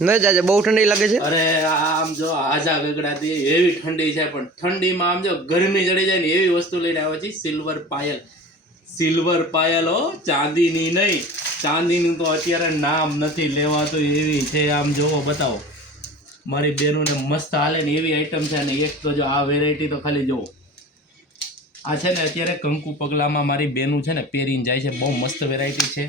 ન જાજે બહુ ઠંડી લાગે છે. અરે આમ જો આજા ગગડાતી એવી ઠંડી છે, પણ ઠંડીમાં આમ જો ગરમી ચડી જાય ને એવી વસ્તુ લઈને આવે છે. સિલ્વર પાયલ હો, ચાંદીની નહીં. ચાંદીનું તો અત્યારે નામ નથી લેવાતું એવી છે. આમ જોવો, બતાવો મારી બેનોને મસ્ત હાલે ને એવી આઈટમ છે. અને એક તો જો આ વેરાયટી તો ખાલી જોવો, આ છે ને અત્યારે કંકુ પગલામાં મારી બેનું છે ને પહેરીને જાય છે. બહુ મસ્ત વેરાયટી છે,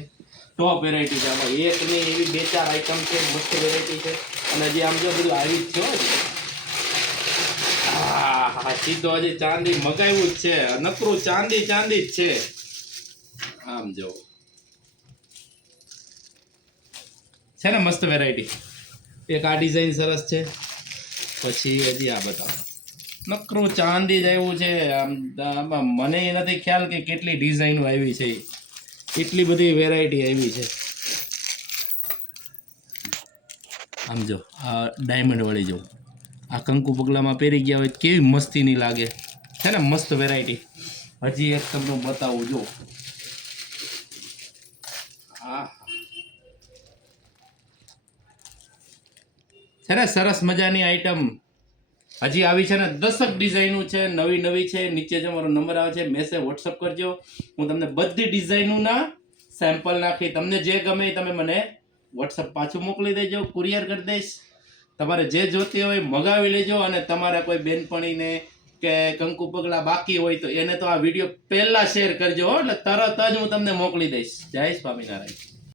ટોપ વેરાયટી છે. આમાં એક નહીં એવી 2-4 આઈટમ છે, મસ્ત વેરાયટી છે. અને હજી આમ જો બધું આવી જ છે. હા, સીધો હજી ચાંદી મગાવ્યું જ છે, નકરું ચાંદી જ છે. આમ જો છે ને મસ્ત વેરાયટી. એક આ ડિઝાઇન સરસ છે, પછી હજી આ બતાવો, નકરું ચાંદી જ આવ્યું છે. આમાં મને નથી ખ્યાલ કે કેટલી ડિઝાઇનો આવી છે, એટલી બધી વેરાયટી આવી છે. આમ જો આ ડાયમંડ વાળી જો આ કંકુ પગલામાં પહેરી ગયા હોય કેવી મસ્તીની લાગે છે ને, મસ્ત વેરાયટી. હજી એક તમને બતાવું જો, આ છે ને સરસ મજાની આઈટમ હજી આવી છે ને. 10 ડિઝાઇનો છે, નવી છે. નીચે જો મારો નંબર આવે છે, મેસેજ વોટ્સઅપ કરજો. હું તમને બધી ડિઝાઇનોના સેમ્પલ નાખી, તમને જે ગમે તમે મને વોટ્સઅપ પાછું મોકલી દેજો, કુરિયર કરી દઈશ. તમારે જે જોતી હોય મગાવી લેજો. અને તમારા કોઈ બેનપણીને કે કંકુ પગલા બાકી હોય તો એને તો આ વિડીયો પહેલા શેર કરજો, એટલે તરત જ હું તમને મોકલી દઈશ. જય સ્વામિનારાયણ.